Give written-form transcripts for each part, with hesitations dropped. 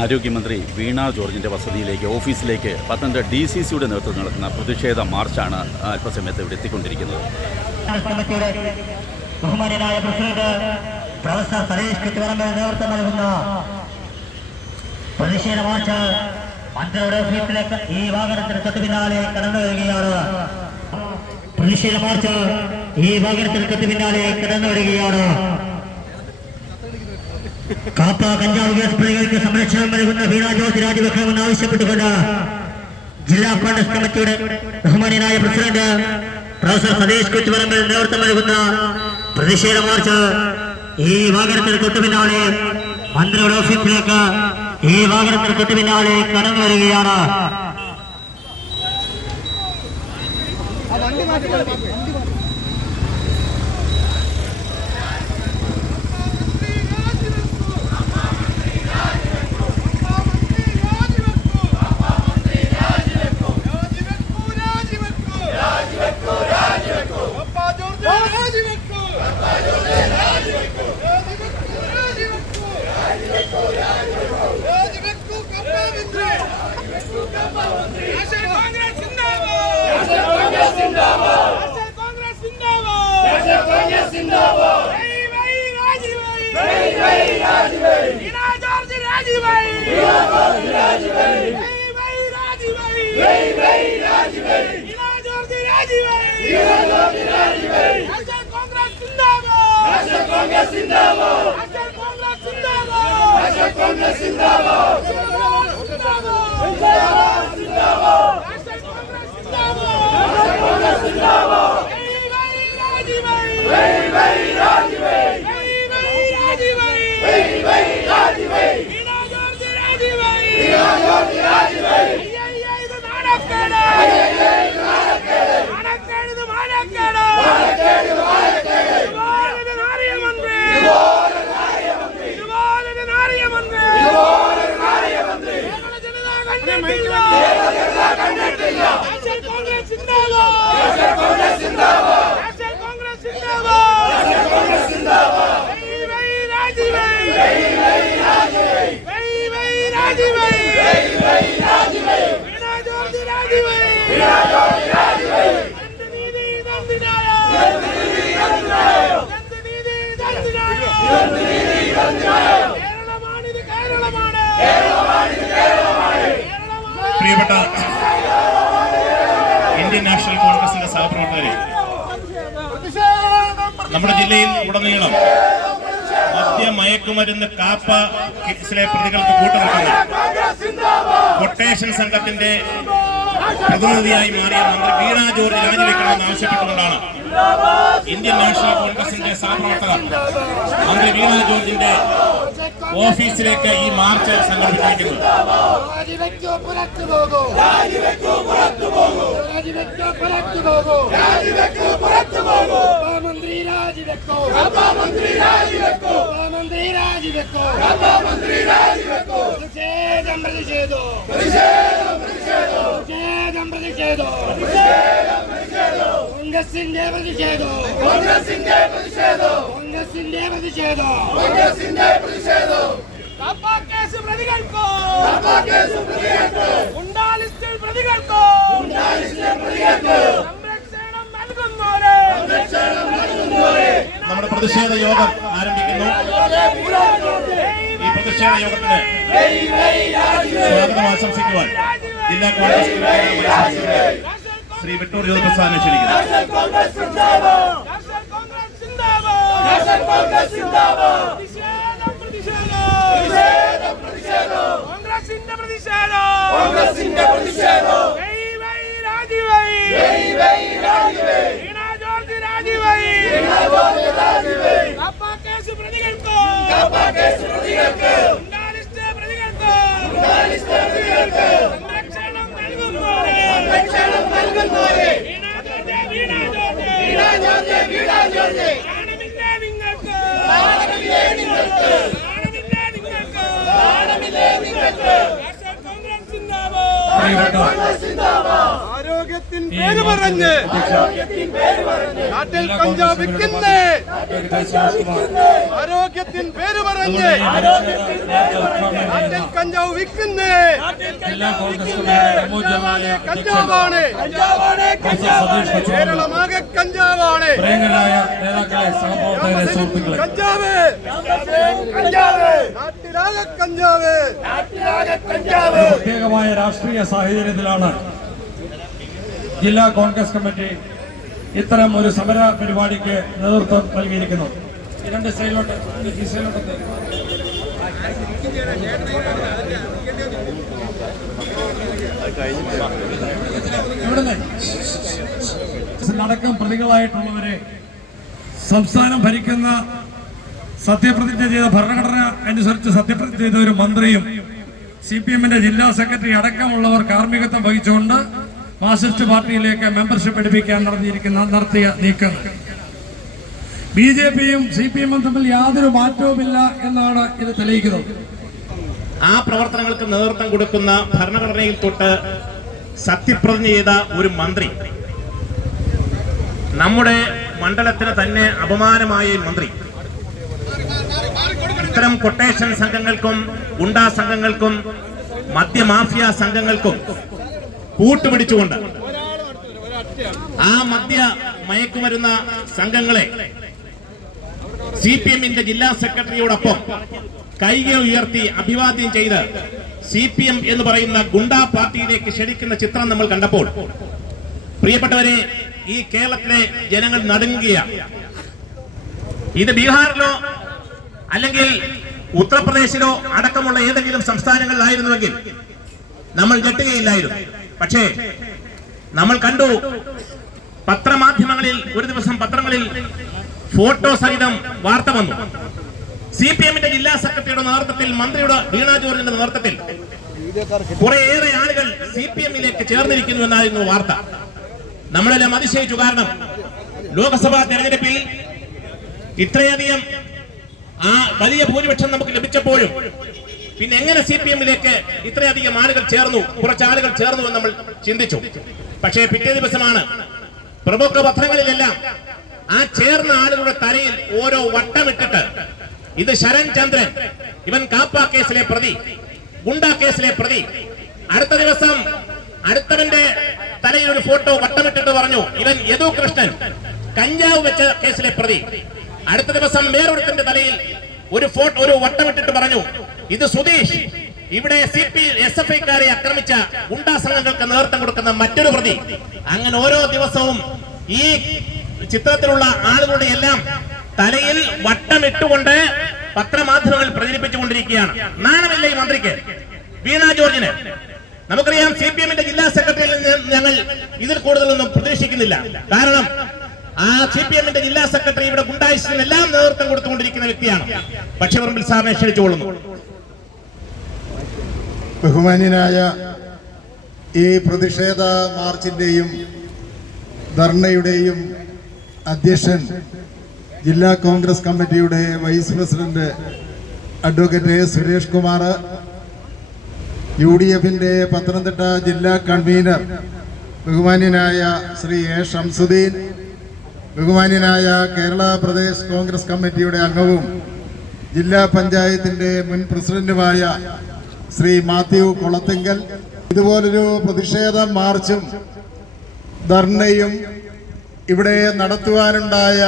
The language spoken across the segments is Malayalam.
ആരോഗ്യമന്ത്രി വീണ ജോർജിൻ്റെ വസതിയിലേക്ക് ഓഫീസിലേക്ക് പത്തനംതിട്ട DCCയുടെ നേതൃത്വത്തിൽ നടക്കുന്ന പ്രതിഷേധ മാർച്ചാണ് അല്പസമയത്ത് ഇവിടെ എത്തിക്കൊണ്ടിരിക്കുന്നത്. ബഹുമാന്യനായ പ്രസിഡന്റ് പ്രൊഫസർ സതീഷ് കുറ്റിപ്പറമ്പിൽ നേതൃത്വം നൽകുന്ന പ്രതിഷേധ മാർച്ച് മന്ത്രിയുടെ ഓഫീസിലേക്ക് ഈ വാഹനത്തിന് തൊട്ടു പിന്നാലെ കടന്നു വരികയാണ്. പ്രതിഷേധ മാർച്ച് ഈ വാഹനത്തിന് തൊട്ടു പിന്നാലെ കടന്നു വരികയാണ്. കാപ്പ കഞ്ചാവ് ഗ്യാസ് പ്രതികൾക്ക് സംരക്ഷണം നൽകുന്ന വീണ ജോർജ് രാജിവെക്കണമെന്ന് ആവശ്യപ്പെട്ടുകൊണ്ട് ജില്ലാ കോൺഗ്രസ് കമ്മിറ്റിയുടെ ബഹുമാന്യനായ പ്രസിഡന്റ് പ്രൊഫസർ സതീഷ് കുറ്റിപ്പറമ്പിൽ നേതൃത്വം നൽകുന്ന പ്രതിഷേധ മാർച്ച് ഈ വാഹനത്തിന് തൊട്ടു പിന്നാലെ മന്ത്രിയുടെ ഓഫീസിലേക്ക് ഈ വാഹനത്തിന് തൊട്ടു പിന്നാലെ കടന്നു വരികയാണ്. പ്രിയപ്പെട്ട ഇന്ത്യൻ നാഷണൽ കോൺഗ്രസിന്റെ സഹപ്രവർത്തകരെ, നമ്മുടെ ജില്ലയിൽ ഉടനീളം മയക്കുമരുന്ന് കാപ്പ കേസിലെ പ്രതികൾക്ക് കൂട്ടുനിൽക്കുന്ന കൊട്ടേഷൻ സംഘത്തിന്റെ പ്രതിനിധിയായി മാറിയ മന്ത്രി വീണ ജോർജ് രാജിവെക്കണമെന്ന് ആവശ്യപ്പെട്ടുകൊണ്ടാണ് ഇന്ത്യൻ നാഷണൽ കോൺഗ്രസിന്റെ സഹപ്രവർത്തകർ മന്ത്രി വീണ ജോർജിന്റെ ഓഫീസിലേക്ക് ഈ മാർച്ച് സംഘടിപ്പിച്ചിരിക്കുന്നത്. നമ്മുടെ പ്രതിഷേധ യോഗം ആരംഭിക്കുന്നു. ഈ പ്രതിഷേധ യോഗത്തിന് സ്വാഗതം ആശംസിക്കുവാൻ ജില്ലാ കോൺഗ്രസ് ശ്രീ വിട്ടൂർ ജ്യോതിപ്രസാദിനെ ക്ഷണിക്കുന്നു. ആരോഗ്യത്തിൻ പേര് പറഞ്ഞ് നാട്ടിൽ കഞ്ചാവ് വിൽക്കുന്നേ ആരോഗ്യത്തിൻ പേര് പറഞ്ഞ് നാട്ടിൽ കഞ്ചാവ് വിൽക്കുന്നേ കഞ്ചാവാണ് കേരളമാകെ കഞ്ചാവാണ് കഞ്ചാവ് നാട്ടിലാകെ കഞ്ചാവ് പ്രത്യേകമായ രാഷ്ട്രീയ സാഹചര്യത്തിലാണ് ജില്ലാ കോൺഗ്രസ് കമ്മിറ്റി ഇത്തരം ഒരു സമര പരിപാടിക്ക് നേതൃത്വം നൽകിയിരിക്കുന്നു. രണ്ട് സൈഡിലോട്ട് ഈ സൈഡിലോട്ട് ഇവിടുന്ന് അടക്കം പ്രതികളായിട്ടുള്ളവരെ സംസ്ഥാനം ഭരിക്കുന്ന സത്യപ്രതിജ്ഞ ചെയ്ത ഭരണഘടന അനുസരിച്ച് സത്യപ്രതിജ്ഞ ചെയ്ത ഒരു മന്ത്രിയും CPM-ന്റെ ജില്ലാ സെക്രട്ടറി അടക്കമുള്ളവർ കാർമ്മികത്വം വഹിച്ചുകൊണ്ട് മാർക്സിസ്റ്റ് പാർട്ടിയിലേക്ക് മെമ്പർഷിപ്പ് എടുപ്പിക്കാൻ നടത്തിയ നീക്കങ്ങൾ BJP-യും CPM-ഉം തമ്മിൽ യാതൊരു മാറ്റവുമില്ല എന്നാണ് ഇത് തെളിയിക്കുന്നത്. ആ പ്രവർത്തനങ്ങൾക്ക് നേതൃത്വം കൊടുക്കുന്ന ഭരണഘടനയിൽ തൊട്ട് സത്യപ്രതിജ്ഞ ചെയ്ത ഒരു മന്ത്രി, നമ്മുടെ മണ്ഡലത്തിന് തന്നെ അപമാനമായ മന്ത്രി, ഇത്തരം കൊട്ടേഷൻ സംഘങ്ങൾക്കും ഗുണ്ടാ സംഘങ്ങൾക്കും മദ്യമാഫിയ സംഘങ്ങൾക്കും കൂട്ടുപിടിച്ചുകൊണ്ട് ആ മദ്യ മയക്കുമരുന്ന സംഘങ്ങളെ CPM-ന്റെ ജില്ലാ സെക്രട്ടറിയോടൊപ്പം കൈകൾ ഉയർത്തി അഭിവാദ്യം ചെയ്ത് CPM എന്ന് പറയുന്ന ഗുണ്ടാ പാർട്ടിയിലേക്ക് ക്ഷണിക്കുന്ന ചിത്രം നമ്മൾ കണ്ടപ്പോൾ, പ്രിയപ്പെട്ടവരെ, ഈ കേരളത്തിലെ ജനങ്ങൾ നടുങ്ങുകയാണ്. ഇത് ബീഹാറിലോ അല്ലെങ്കിൽ ഉത്തർപ്രദേശിലോ അടക്കമുള്ള ഏതെങ്കിലും സംസ്ഥാനങ്ങളിലായിരുന്നുവെങ്കിൽ നമ്മൾ ഞെട്ടുകയില്ലായിരുന്നു. പക്ഷേ നമ്മൾ കണ്ടു, പത്രമാധ്യമങ്ങളിൽ ഒരു ദിവസം പത്രങ്ങളിൽ ഫോട്ടോ സഹിതം വാർത്ത വന്നു. CPM-ന്റെ ജില്ലാ സെക്രട്ടറിയുടെ നേതൃത്വത്തിൽ, മന്ത്രിയുടെ വീണ ജോർജിന്റെ നേതൃത്വത്തിൽ കുറേയേറെ ആളുകൾ CPM-ലേക്ക് ചേർന്നിരിക്കുന്നു എന്നായിരുന്നു വാർത്ത. നമ്മളെല്ലാം അതിശയിച്ചു. കാരണം ലോക്സഭാ തെരഞ്ഞെടുപ്പിൽ ഇത്രയധികം വലിയ ഭൂരിപക്ഷം നമുക്ക് ലഭിച്ചപ്പോഴും പിന്നെ എങ്ങനെ CPM-ലേക്ക് ഇത്രയധികം ആളുകൾ ചേർന്നു, കുറച്ച് ആളുകൾ ചേർന്നു എന്ന് നമ്മൾ ചിന്തിച്ചു. പക്ഷേ പിറ്റേ ദിവസമാണ് പ്രമുഖ പത്രങ്ങളിലെല്ലാം ആ ചേർന്ന ആളുകളുടെ തലയിൽ ഓരോ വട്ടമിട്ടിട്ട്, ഇത് ശരൺ ചന്ദ്രൻ, ഇവൻ കാപ്പ കേസിലെ പ്രതി, ഗുണ്ടാ കേസിലെ പ്രതി. അടുത്ത ദിവസം അടുത്തവന്റെ തലയിൽ ഒരു ഫോട്ടോ വട്ടമിട്ടിട്ട് പറഞ്ഞു, ഇവൻ യദു കൃഷ്ണൻ, കഞ്ചാവ് വെച്ച കേസിലെ പ്രതി. അടുത്ത ദിവസം വേറൊരുത്തന്റെ തലയിൽ ഒരു വട്ടമിട്ടിട്ട് പറഞ്ഞു, ഇത് സുധീഷ്, ഇവിടെ SFI-ക്കാരെ ആക്രമിച്ച ഗുണ്ടാ സംഘങ്ങൾക്ക് നേതൃത്വം കൊടുക്കുന്ന മറ്റൊരു പ്രതി. അങ്ങനെ ഓരോ ദിവസവും ഈ ചിത്രത്തിലുള്ള ആളുകളുടെ എല്ലാം തലയിൽ വട്ടമിട്ടുകൊണ്ട് പത്രമാധ്യമങ്ങൾ പ്രചരിപ്പിച്ചുകൊണ്ടിരിക്കുകയാണ്. നാണമില്ല ഈ മന്ത്രിക്ക്, വീണ ജോർജിന്. നമുക്കറിയാം, CPM-ന്റെ ജില്ലാ സെക്രട്ടറിയിൽ നിന്ന് ഞങ്ങൾ ഇതിൽ കൂടുതലൊന്നും പ്രതീക്ഷിക്കുന്നില്ല. കാരണം ആ CPM-ന്റെ ജില്ലാ സെക്രട്ടറി ഇവിടെ ഗുണ്ടായിസത്തിനെല്ലാം നേതൃത്വം കൊടുത്തുകൊണ്ടിരിക്കുന്ന വ്യക്തിയാണ്. പക്ഷേ പറമ്പിൽ സാറിനെ ക്ഷണിച്ചുകൊള്ളുന്നു. ബഹുമാന്യനായ ഈ പ്രതിഷേധ മാർച്ചിന്റെയും ധർണയുടെയും അധ്യക്ഷൻ, ജില്ലാ കോൺഗ്രസ് കമ്മിറ്റിയുടെ vice president advocate Suresh Kumar, UDF-ന്റെ പത്തനംതിട്ട ജില്ലാ കൺവീനർ ബഹുമാന്യനായ ശ്രീ A. ഷംസുദ്ദീൻ, ബഹുമാന്യനായ കേരള പ്രദേശ് കോൺഗ്രസ് കമ്മിറ്റിയുടെ അംഗവും ജില്ലാ പഞ്ചായത്തിന്റെ മുൻ പ്രസിഡന്റുമായ ശ്രീ മാത്യു കൊളത്തിങ്കൽ, ഇതുപോലൊരു പ്രതിഷേധ മാർച്ചും ധർണയും ഇവിടെ നടത്തുവാനുണ്ടായ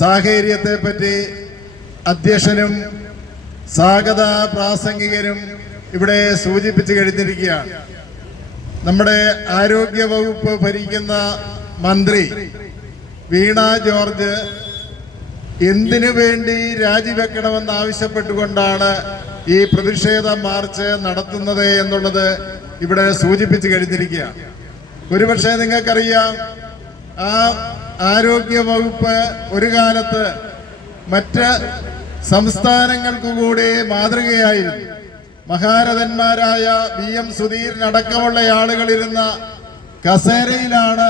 സാഹചര്യത്തെപ്പറ്റി അധ്യക്ഷനും സ്വാഗത പ്രാസംഗികരും ഇവിടെ സൂചിപ്പിച്ചു കഴിഞ്ഞിരിക്കുകയാണ്. നമ്മുടെ ആരോഗ്യ വകുപ്പ് ഭരിക്കുന്ന മന്ത്രി വീണ ജോർജ് എന്തിനു വേണ്ടി രാജിവെക്കണമെന്ന് ആവശ്യപ്പെട്ടുകൊണ്ടാണ് ഈ പ്രതിഷേധ മാർച്ച് നടത്തുന്നത് എന്നുള്ളത് ഇവിടെ സൂചിപ്പിച്ചു കഴിഞ്ഞിരിക്കുകയാണ്. ഒരുപക്ഷെ നിങ്ങൾക്കറിയാം, ആ ആരോഗ്യ വകുപ്പ് ഒരു കാലത്ത് മറ്റ് സംസ്ഥാനങ്ങൾക്ക് കൂടി മാതൃകയായിരുന്നു. മഹാരഥന്മാരായ VM സുധീരനടക്കമുള്ള ആളുകളിരുന്ന കസേരയിലാണ്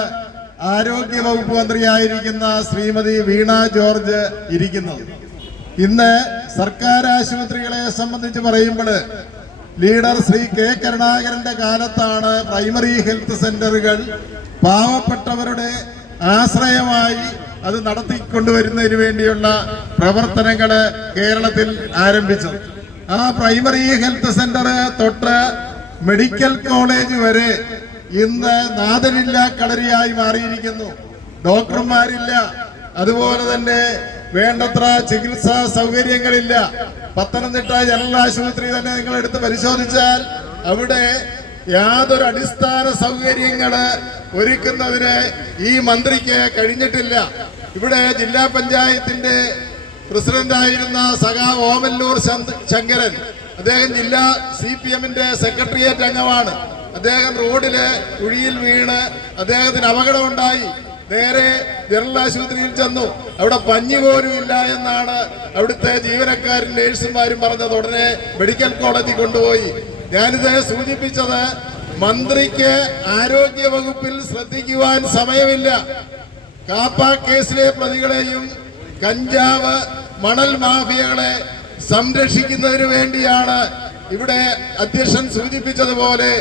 ആരോഗ്യ വകുപ്പ് മന്ത്രിയായിരിക്കുന്ന ശ്രീമതി വീണ ജോർജ് ഇരിക്കുന്നത്. ഇന്ന് സർക്കാർ ആശുപത്രികളെ സംബന്ധിച്ച് പറയുമ്പോൾ ലീഡർ ശ്രീ K. കരുണാകരന്റെ കാലത്താണ് പ്രൈമറി ഹെൽത്ത് സെന്ററുകൾ പാവപ്പെട്ടവരുടെ ആശ്രയമായി അത് നടത്തിക്കൊണ്ടുവരുന്നതിന് വേണ്ടിയുള്ള പ്രവർത്തനങ്ങള് കേരളത്തിൽ ആരംഭിച്ചത്. ആ പ്രൈമറി ഹെൽത്ത് സെന്റർ തൊട്ട് മെഡിക്കൽ കോളേജ് വരെ ഇന്ന് നാഥനില്ല കളരിയായി മാറിയിരിക്കുന്നു. ഡോക്ടർമാരില്ല, അതുപോലെ തന്നെ വേണ്ടത്ര ചികിത്സാ സൗകര്യങ്ങളില്ല. പത്തനംതിട്ട ജനറൽ ആശുപത്രി തന്നെ നിങ്ങൾ എടുത്ത് പരിശോധിച്ചാൽ അവിടെ യാതൊരു അടിസ്ഥാന സൗകര്യങ്ങള് ഒരുക്കുന്നതിന് ഈ മന്ത്രിക്ക് കഴിഞ്ഞിട്ടില്ല. ഇവിടെ ജില്ലാ പഞ്ചായത്തിന്റെ പ്രസിഡന്റായിരുന്ന സഖാവ് ഓമല്ലൂർ ശങ്കരൻ, അദ്ദേഹം ജില്ലാ CPM-ന്റെ സെക്രട്ടേറിയറ്റ് അംഗമാണ്. അദ്ദേഹം റോഡില് കുഴിയിൽ വീണ് അദ്ദേഹത്തിന് അപകടമുണ്ടായി. നേരെ ജനറൽ ആശുപത്രിയിൽ ചെന്നു. അവിടെ പഞ്ഞി പോലും ഇല്ല എന്നാണ് അവിടുത്തെ ജീവനക്കാരും നേഴ്സുമാരും പറഞ്ഞത്. ഉടനെ മെഡിക്കൽ കോളേജിൽ കൊണ്ടുപോയി. ഞാനിത് സൂചിപ്പിച്ചത് മന്ത്രിക്ക് ആരോഗ്യ വകുപ്പിൽ ശ്രദ്ധിക്കുവാൻ സമയമില്ല. കാപ്പ കേസിലെ പ്രതികളെയും കഞ്ചാവ് മണൽ മാഫിയകളെ സംരക്ഷിക്കുന്നതിന് വേണ്ടിയാണ് ഇവിടെ അധ്യക്ഷൻ സൂചിപ്പിച്ചതുപോലെ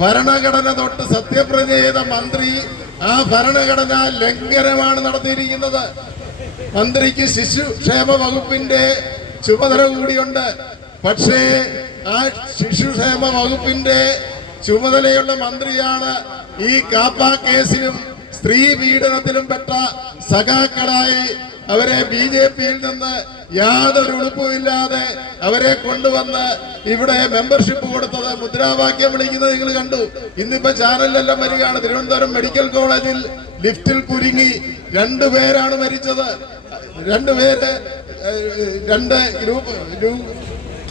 ഭരണഘടന തൊട്ട് സത്യപ്രതിജ്ഞ ചെയ്ത മന്ത്രി ആ ഭരണഘടനാ ലംഘനമാണ് നടത്തിയിരിക്കുന്നത്. മന്ത്രിക്ക് ശിശുക്ഷേമ വകുപ്പിന്റെ ചുമതല കൂടിയുണ്ട്. പക്ഷേ ആ ശിശുക്ഷേമ വകുപ്പിന്റെ ചുമതലയുള്ള മന്ത്രിയാണ് ഈ കാപ്പ കേസിലും സ്ത്രീ പീഡനത്തിലും പെട്ട സഖാക്കളായി അവരെ BJP-യിൽ നിന്ന് യാതൊരു ഉളുപ്പുമില്ലാതെ അവരെ കൊണ്ടുവന്ന് ഇവിടെ മെമ്പർഷിപ്പ് കൊടുത്തത്, മുദ്രാവാക്യം വിളിക്കുന്നത് നിങ്ങൾ കണ്ടു. ഇന്നിപ്പോ ചാനലിലെല്ലാം വരികയാണ്. തിരുവനന്തപുരം മെഡിക്കൽ കോളേജിൽ ലിഫ്റ്റിൽ കുരുങ്ങി 2 പേരാണ് മരിച്ചത്. 2 പേര്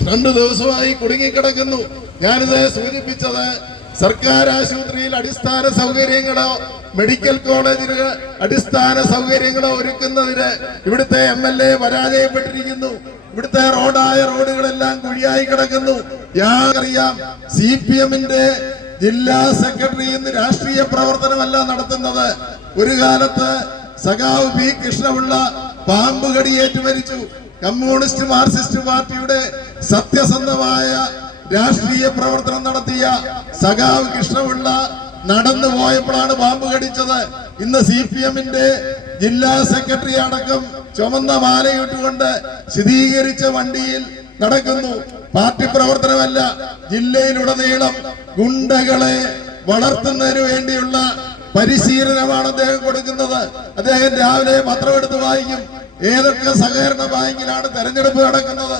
2 ദിവസമായി കുടുങ്ങിക്കിടക്കുന്നു. ഞാനിത് സൂചിപ്പിച്ചത് സർക്കാർ ആശുപത്രിയിൽ അടിസ്ഥാന സൗകര്യങ്ങളോ മെഡിക്കൽ കോളേജിന് അടിസ്ഥാന സൗകര്യങ്ങളോ ഒരുക്കുന്നതിന് ഇവിടുത്തെ MLA പരാജയപ്പെട്ടിരിക്കുന്നു. ഇവിടുത്തെ റോഡുകളെല്ലാം കുഴിയായി കിടക്കുന്നു. അറിയാം, CPM-ന്റെ ജില്ലാ സെക്രട്ടറി ഇന്ന് രാഷ്ട്രീയ പ്രവർത്തനമല്ല നടത്തുന്നത്. ഒരു കാലത്ത് സഖാവ് P. കൃഷ്ണപിള്ള പാമ്പ് കടിയേറ്റ് മരിച്ചു. കമ്മ്യൂണിസ്റ്റ് മാർക്സിസ്റ്റ് പാർട്ടിയുടെ സത്യസന്ധമായ രാഷ്ട്രീയ പ്രവർത്തനം നടത്തിയ സഖാവ് കൃഷ്ണപിള്ള നടന്നു പോയപ്പോഴാണ് പാമ്പ് കടിച്ചത്. ഇന്ന് CPM-ന്റെ ജില്ലാ സെക്രട്ടറി അടക്കം ചുമന്ന മാലയിട്ടുകൊണ്ട് ശീതീകരിച്ച വണ്ടിയിൽ നടക്കുന്നു. പാർട്ടി പ്രവർത്തനമല്ല, ജില്ലയിലുടനീളം ഗുണ്ടകളെ വളർത്തുന്നതിന് വേണ്ടിയുള്ള പരിശീലനമാണ് അദ്ദേഹം കൊടുക്കുന്നത്. അദ്ദേഹം രാവിലെ പത്രമെടുത്ത് വായിക്കും ഏതൊക്കെ സഹകരണ ബാങ്കിലാണ് തെരഞ്ഞെടുപ്പ് നടക്കുന്നത്.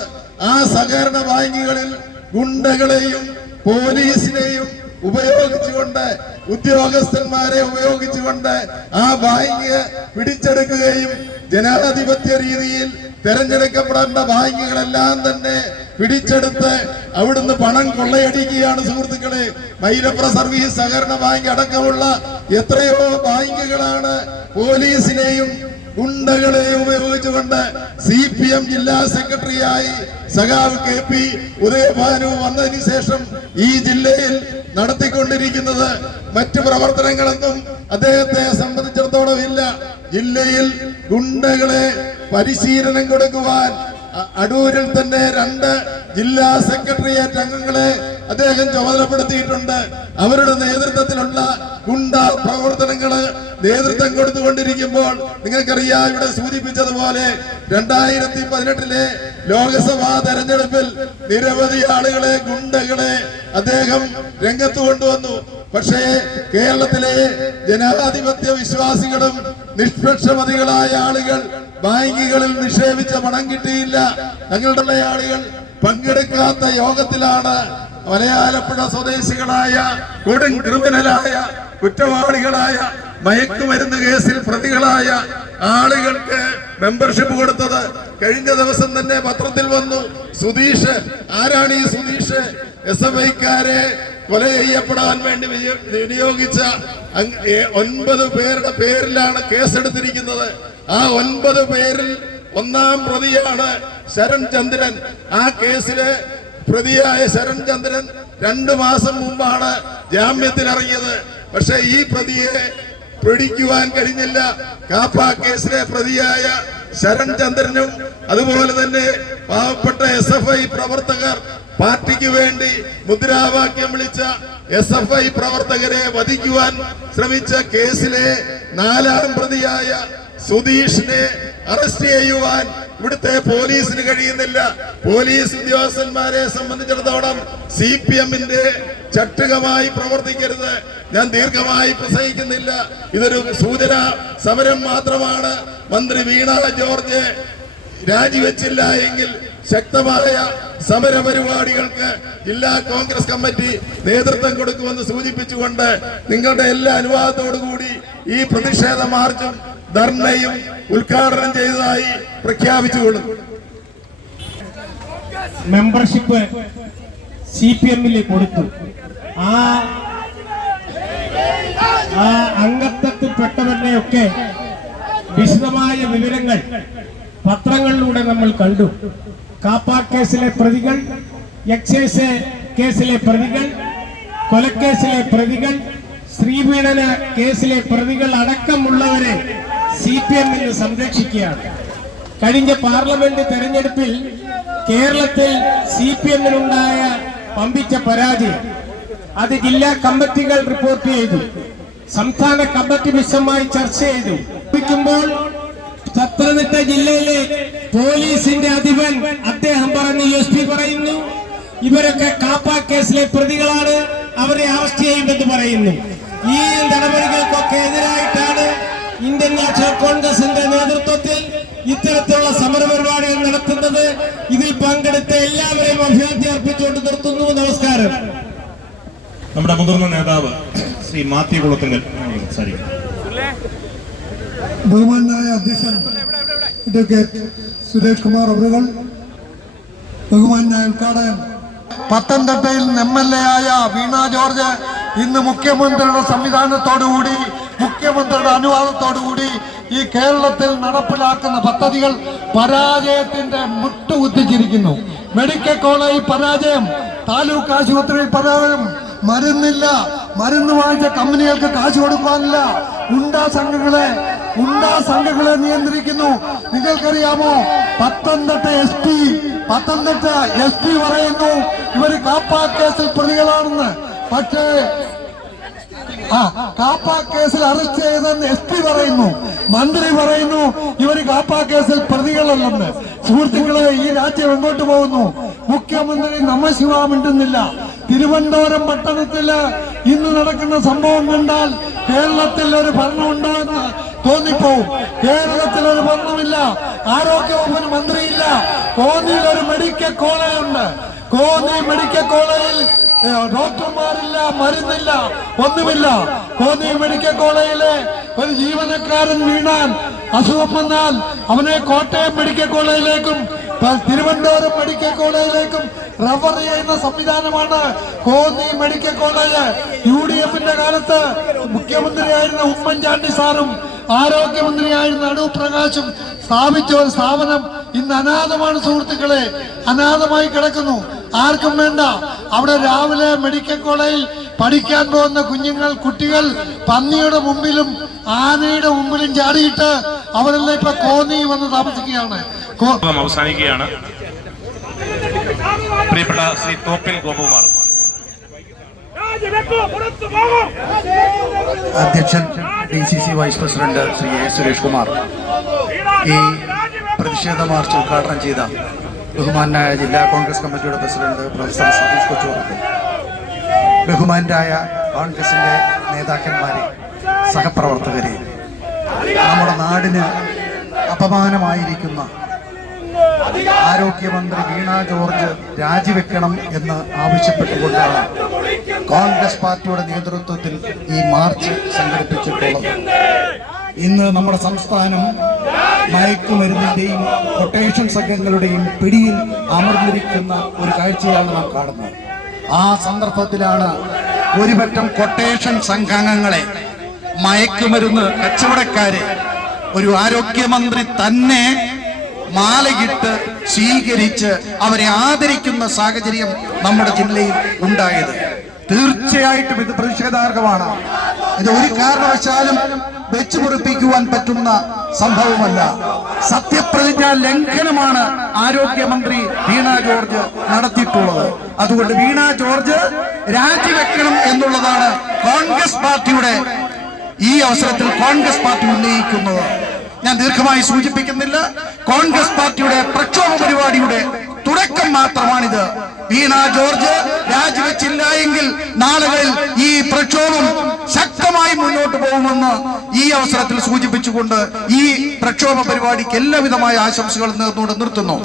ആ സഹകരണ ബാങ്കുകളിൽ ഗുണ്ടകളെയും പോലീസിനെയും ഉപയോഗിച്ചുകൊണ്ട്, ഉദ്യോഗസ്ഥന്മാരെ ഉപയോഗിച്ചുകൊണ്ട് ആ ബാങ്ക് പിടിച്ചെടുക്കുകയും ജനാധിപത്യ രീതിയിൽ തെരഞ്ഞെടുക്കപ്പെടേണ്ട ബാങ്കുകളെല്ലാം തന്നെ പിടിച്ചെടുത്ത് അവിടുന്ന് പണം കൊള്ളയടിക്കുകയാണ്. സുഹൃത്തുക്കളെ, മൈലപ്ര സർവീസ് സഹകരണ ബാങ്ക് അടക്കമുള്ള എത്രയോ ബാങ്കുകളാണ് പോലീസിനെയും ഗുണ്ടകളെ ഉപയോഗിച്ചുകൊണ്ട് CPM ജില്ലാ സെക്രട്ടറിയായി സഖാവ് KP ഉദയഭാനു വന്നതിന് ശേഷം ഈ ജില്ലയിൽ നടത്തിക്കൊണ്ടിരിക്കുന്നത്. മറ്റു പ്രവർത്തനങ്ങളൊന്നും അദ്ദേഹത്തെ സംബന്ധിച്ചിടത്തോളം ഇല്ല. ജില്ലയിൽ ഗുണ്ടകളെ പരിശീലനം കൊടുക്കുവാൻ അടൂരിൽ തന്നെ 2 ജില്ലാ സെക്രട്ടേറിയറ്റ് അംഗങ്ങളെ അദ്ദേഹം ചുമതലപ്പെടുത്തിയിട്ടുണ്ട്. അവരുടെ നേതൃത്വത്തിലുള്ള ഗുണ്ട പ്രവർത്തനങ്ങള് നേതൃത്വം കൊടുത്തുകൊണ്ടിരിക്കുമ്പോൾ നിങ്ങൾക്കറിയാം, ഇവിടെ സൂചിപ്പിച്ചതുപോലെ 2018 ലോക്സഭാ തെരഞ്ഞെടുപ്പിൽ നിരവധി ആളുകളെ, ഗുണ്ടകളെ അദ്ദേഹം രംഗത്ത് കൊണ്ടുവന്നു. പക്ഷേ കേരളത്തിലെ ജനാധിപത്യ വിശ്വാസികളും നിഷ്പക്ഷമതികളായ ആളുകൾ ബാങ്കുകളിൽ നിക്ഷേപിച്ച പണം കിട്ടിയില്ല. തങ്ങളുടെ ആളുകൾ പങ്കെടുക്കാത്ത യോഗത്തിലാണ് മലയാലപ്പുഴ സ്വദേശികളായ കൊടും ക്രിമിനലായ കുറ്റവാളികളായ മയക്കുമരുന്ന് കേസിൽ പ്രതികളായ ആളുകൾക്ക് മെമ്പർഷിപ്പ് കൊടുത്തത്. കഴിഞ്ഞ ദിവസം തന്നെ പത്രത്തിൽ വന്നു, സുധീഷ്. ആരാണ് ഈ സുധീഷ്? SFIക്കാരെ കൊല ചെയ്യപ്പെടാൻ വേണ്ടി വിനിയോഗിച്ച 9 പേരുടെ പേരിലാണ് കേസെടുത്തിരിക്കുന്നത്. ആ 9 പേരിൽ 1-ാം പ്രതിയാണ് ശരൺ ചന്ദ്രൻ. ആ കേസിലെ പ്രതിയായ ശരൺ ചന്ദ്രൻ 2 മാസം മുമ്പാണ് ജാമ്യത്തിൽ ഇറങ്ങിയത്. പക്ഷെ ഈ പ്രതിയെ പിടിക്കുവാൻ കഴിഞ്ഞില്ല. കാപ്പ കേസിലെ പ്രതിയായ ശരൺ ചന്ദ്രനും അതുപോലെ തന്നെ പാവപ്പെട്ട SFI പ്രവർത്തകർ, പാർട്ടിക്ക് വേണ്ടി മുദ്രാവാക്യം വിളിച്ച SFI പ്രവർത്തകരെ വധിക്കുവാൻ ശ്രമിച്ച കേസിലെ 4-ാം പ്രതിയായ സുധീഷിനെ അറസ്റ്റ് ചെയ്യുവാൻ ഇവിടുത്തെ പോലീസിന് കഴിയുന്നില്ല. പോലീസ് ഉദ്യോഗസ്ഥന്മാരെ സംബന്ധിച്ചിടത്തോളം CPM-ന്റെ ചട്ടുകമായി പ്രവർത്തിക്കരുത്. ഞാൻ ദീർഘമായി പ്രസംഗിക്കുന്നില്ല. ഇതൊരു സൂചന സമരം മാത്രമാണ്. മന്ത്രി വീണ ജോർജ് രാജിവെച്ചില്ല എങ്കിൽ ശക്തമായ സമര പരിപാടികൾക്ക് ജില്ലാ കോൺഗ്രസ് കമ്മിറ്റി നേതൃത്വം കൊടുക്കുമെന്ന് സൂചിപ്പിച്ചുകൊണ്ട് നിങ്ങളുടെ എല്ലാ അനുവാദത്തോടു കൂടി ഈ പ്രതിഷേധ മാർച്ചും ധർണയും ഉദ്ഘാടനം ചെയ്തതായി പ്രഖ്യാപിച്ചുകൊള്ളുന്നു. മെമ്പർഷിപ്പ് CPM-ൽ കൊടുത്തു. ആ അംഗത്വത്തിൽപ്പെട്ടവരുടെയൊക്കെ വിശദമായ വിവരങ്ങൾ പത്രങ്ങളിലൂടെ നമ്മൾ കണ്ടു. കാപ്പ കേസിലെ പ്രതികൾ, എക്സൈസ് കേസിലെ പ്രതികൾ, കൊലക്കേസിലെ പ്രതികൾ, സ്ത്രീപീഡന കേസിലെ പ്രതികൾ അടക്കമുള്ളവരെ CPM ഇന്ന് സംരക്ഷിക്കുകയാണ്. കഴിഞ്ഞ പാർലമെന്റ് തെരഞ്ഞെടുപ്പിൽ കേരളത്തിൽ CPM-നുണ്ടായ പമ്പിച്ച പരാജയം അത് ജില്ലാ കമ്മിറ്റികൾ റിപ്പോർട്ട് ചെയ്തു. സംസ്ഥാന കമ്മിറ്റി വിശദമായി ചർച്ച ചെയ്തു. പത്തനംതിട്ട ജില്ലയിലെ പോലീസിന്റെ അധിപൻ അദ്ദേഹം പറഞ്ഞു, SP പറയുന്നു ഇവരൊക്കെ കാപ്പ കേസിലെ പ്രതികളാണ്, അവരെ അറസ്റ്റ് ചെയ്യുമെന്ന് പറയുന്നു. ഈ നടപടികൾക്കൊക്കെ എതിരായിട്ടാണ് ഇന്ത്യൻ നാഷണൽ കോൺഗ്രസിന്റെ നേതൃത്വത്തിൽ ഇത്തരത്തിലുള്ള സമരപരിപാടികൾ നടത്തുന്നത്. ഇതിൽ പങ്കെടുത്ത എല്ലാവരെയും അഭിവാദ്യം അർപ്പിച്ചുകൊണ്ട് നിർത്തുന്നു. നമസ്കാരം. നമ്മുടെ മുതിർന്ന നേതാവ് ശ്രീ മാത്യു കുളത്തുങ്കൽ സംസാരിക്കും. ബഹുമാനായ അധ്യക്ഷൻ അഡ്വക്കേറ്റ് സുരേഷ് കുമാർ അവറുകൾ, ബഹുമാനായ ഉദ്ഘാടകൻ, പത്തനംതിട്ടയിൽ MLA ആയ വീണ ജോർജ് ഇന്ന് മുഖ്യമന്ത്രിയുടെ സംവിധാനത്തോടുകൂടി, മുഖ്യമന്ത്രിയുടെ അനുവാദത്തോടുകൂടി ഈ കേരളത്തിൽ നടപ്പിലാക്കുന്ന പദ്ധതികൾ പരാജയത്തിന്റെ മുട്ടുകുത്തിച്ചിരിക്കുന്നു. മെഡിക്കൽ കോളേജ് പരാജയം, താലൂക്ക് ആശുപത്രിയിൽ പരാജയം, മരുന്നില്ല, മരുന്ന് വാങ്ങിച്ച കമ്പനികൾക്ക് കാശ് കൊടുക്കാനില്ല, ഗുണ്ടാ സംഘങ്ങളെ നിയന്ത്രിക്കുന്നു. നിങ്ങൾക്കറിയാമോ, പത്തനംതിട്ട SP പറയുന്നു ഇവര് കാപ്പ കേസിൽ പ്രതികളാണെന്ന്. പക്ഷേ കാപ്പ കേസിൽ അറസ്റ്റ് ചെയ്തെന്ന് SP പറയുന്നു. മന്ത്രി പറയുന്നു ഇവര് കാപ്പ കേസിൽ പ്രതികളല്ലെന്ന്. സുഹൃത്തുക്കളെ, ഈ രാജ്യം എങ്ങോട്ട് പോകുന്നു? മുഖ്യമന്ത്രി നമശിവ മിണ്ടുന്നില്ല. തിരുവനന്തപുരം പട്ടണത്തില് ഇന്ന് നടക്കുന്ന സംഭവം കണ്ടാൽ കേരളത്തിൽ ഒരു ഭരണമുണ്ടോ എന്ന് തോന്നിപ്പോവും. കേരളത്തിൽ ഒരു ഭരണമില്ല, ആരോഗ്യവകുപ്പിന് മന്ത്രിയില്ല. കോന്നിയിൽ ഒരു മെഡിക്കൽ കോളേജ് ഉണ്ട്. കോന്നി മെഡിക്കൽ കോളേജിൽ ഡോക്ടർമാരില്ല, മരുന്നില്ല, ഒന്നുമില്ല. കോന്നി മെഡിക്കൽ കോളേജിലെ ഒരു ജീവനക്കാരൻ വീണാൽ, അസുഖം വന്നാൽ അവനെ കോട്ടയം മെഡിക്കൽ കോളേജിലേക്കും തിരുവനന്തപുരം മെഡിക്കൽ കോളേജിലേക്കും റഫർ ചെയ്യുന്ന സംവിധാനമാണ് കോന്നി മെഡിക്കൽ കോളേജ്. UDF-ന്റെ കാലത്ത് മുഖ്യമന്ത്രിയായിരുന്ന ഉമ്മൻചാണ്ടി സാറും ആരോഗ്യമന്ത്രിയായിരുന്ന അടൂർ പ്രകാശും സ്ഥാപിച്ച ഒരു സ്ഥാപനം ഇന്ന് അനാഥമാണ്. സുഹൃത്തുക്കളെ, അനാഥമായി കിടക്കുന്നു, ആർക്കും വേണ്ട. അവിടെ രാവിലെ മെഡിക്കൽ കോളേജിൽ പഠിക്കാൻ പോകുന്ന കുട്ടികൾ പന്നിയുടെ മുമ്പിലും ആനയുടെ മുമ്പിലും ചാടിയിട്ട് അവരെല്ലാം ഇപ്പൊ കോന്നി വന്ന് താമസിക്കുകയാണ്. അവസാനിക്കുകയാണ്. പ്രിയപ്പെട്ട ശ്രീ തോപ്പിൽ ഗോപകുമാർ. അധ്യക്ഷൻ DCC vice president Shri A. Suresh Kumar, ഈ പ്രതിഷേധ മാർച്ച് ഉദ്ഘാടനം ചെയ്ത ബഹുമാനായ ജില്ലാ കോൺഗ്രസ് കമ്മിറ്റിയുടെ പ്രസിഡന്റ് പ്രൊഫസർ സതീഷ് കൊച്ചുവർക്കൽ, ബഹുമാനായ കോൺഗ്രസിന്റെ നേതാക്കന്മാരെ, സഹപ്രവർത്തകരെ, നമ്മുടെ നാടിന് അപമാനമായിരിക്കുന്ന ആരോഗ്യമന്ത്രി വീണ ജോർജ് രാജിവെക്കണം എന്ന് ആവശ്യപ്പെട്ടുകൊണ്ടാണ് കോൺഗ്രസ് പാർട്ടിയുടെ നേതൃത്വത്തിൽ ഈ മാർച്ച് സംഘടിപ്പിച്ചിട്ടുള്ളത്. ഇന്ന് നമ്മുടെ സംസ്ഥാനം മയക്കുമരുന്നിന്റെയും കൊട്ടേഷൻ സംഘങ്ങളുടെയും പിടിയിൽ അമർന്നിരിക്കുന്ന ഒരു കാഴ്ചയാണ് നാം കാണുന്നത്. ആ സന്ദർഭത്തിലാണ് ഒരുപറ്റം കൊട്ടേഷൻ സംഘാംഗങ്ങളെ, മയക്കുമരുന്ന് കച്ചവടക്കാരെ ഒരു ആരോഗ്യമന്ത്രി തന്നെ മാലയിട്ട് സ്വീകരിച്ച് അവരെ ആദരിക്കുന്ന സാഹചര്യം നമ്മുടെ ജില്ലയിൽ ഉണ്ടായത്. തീർച്ചയായിട്ടും ഇത് പ്രതിഷേധാർഹമാണ്. ഇത് ഒരു കാരണവശാലും വെച്ചു പൊറിപ്പിക്കുവാൻ പറ്റുന്ന സംഭവമല്ല. സത്യപ്രതിജ്ഞാ ലംഘനമാണ് ആരോഗ്യമന്ത്രി വീണ ജോർജ് നടത്തിയിട്ടുള്ളത്. അതുകൊണ്ട് വീണ ജോർജ് രാജിവെക്കണം എന്നുള്ളതാണ് കോൺഗ്രസ് പാർട്ടിയുടെ ഈ അവസരത്തിൽ കോൺഗ്രസ് പാർട്ടി ഉന്നയിക്കുന്നത്. ഞാൻ ദീർഘമായി സൂചിപ്പിക്കുന്നില്ല. കോൺഗ്രസ് പാർട്ടിയുടെ പ്രക്ഷോഭ പരിപാടിയുടെ തുടക്കം മാത്രമാണിത്. വീണ ജോർജ് രാജിവെച്ചില്ല എങ്കിൽ നാളുകളിൽ ഈ പ്രക്ഷോഭം ശക്തമായി മുന്നോട്ട് പോകുമെന്ന് ഈ അവസരത്തിൽ സൂചിപ്പിച്ചുകൊണ്ട് ഈ പ്രക്ഷോഭ പരിപാടിക്ക് എല്ലാവിധമായ ആശംസകൾ നേർന്നുകൊണ്ട് നിർത്തുന്നു.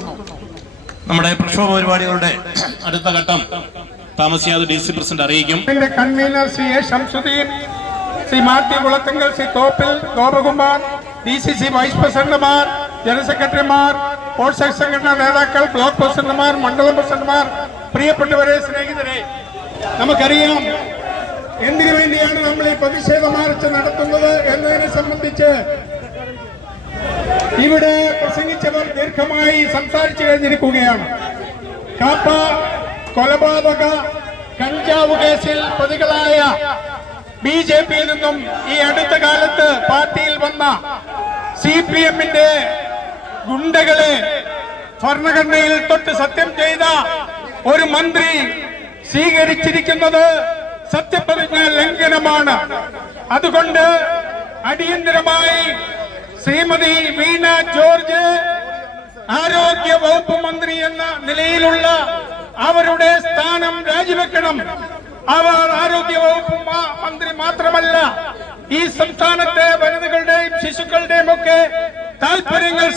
നമ്മുടെ പ്രക്ഷോഭ പരിപാടികളുടെ അടുത്ത ഘട്ടം താമസിയാതെ DC പ്രസിഡന്റ് അറിയിക്കും. Convener Shri A Shamsuddin, Shri Mathew Kulathunkal, Shri Thoppil Gopakumar, DCC vice പ്രസിഡന്റുമാർ, ജനറൽ സെക്രട്ടറിമാർ, പോഷക സംഘടനാ നേതാക്കൾ, ബ്ലോക്ക് പ്രസിഡന്റുമാർ, മണ്ഡലം പ്രസിഡന്റുമാർ, പ്രിയപ്പെട്ടവരെ, സ്നേഹിതരെ, നമുക്കറിയാം എന്തിനു വേണ്ടിയാണ് നമ്മൾ ഈ പ്രതിഷേധ മാർച്ച് നടത്തുന്നത് എന്നതിനെ സംബന്ധിച്ച് ഇവിടെ പ്രസംഗിച്ചവർ ദീർഘമായി സംസാരിച്ചു കഴിഞ്ഞിരിക്കുകയാണ്. കാപ്പ കൊലപാതക കഞ്ചാവ് കേസിൽ പ്രതികളായ BJPയിൽ നിന്നും ഈ അടുത്ത കാലത്ത് പാർട്ടിയിൽ വന്ന CPMന്റെ ഗുണ്ടകളെ ഭരണഘടനയിൽ തൊട്ട് സത്യം ചെയ്ത ഒരു മന്ത്രി സ്വീകരിച്ചിരിക്കുന്നത് സത്യപ്രതിജ്ഞ ലംഘനമാണ്. അതുകൊണ്ട് അടിയന്തരമായി ശ്രീമതി വീണ ജോർജ് ആരോഗ്യ വകുപ്പ് മന്ത്രി എന്ന നിലയിലുള്ള അവരുടെ സ്ഥാനം രാജിവെക്കണം. അവർ ആരോഗ്യ വകുപ്പ് മന്ത്രി മാത്രമല്ല, ഈ സംസ്ഥാനത്തെ വനിതകളുടെയും ശിശുക്കളുടെയും ഒക്കെ താല്പര്യങ്ങൾ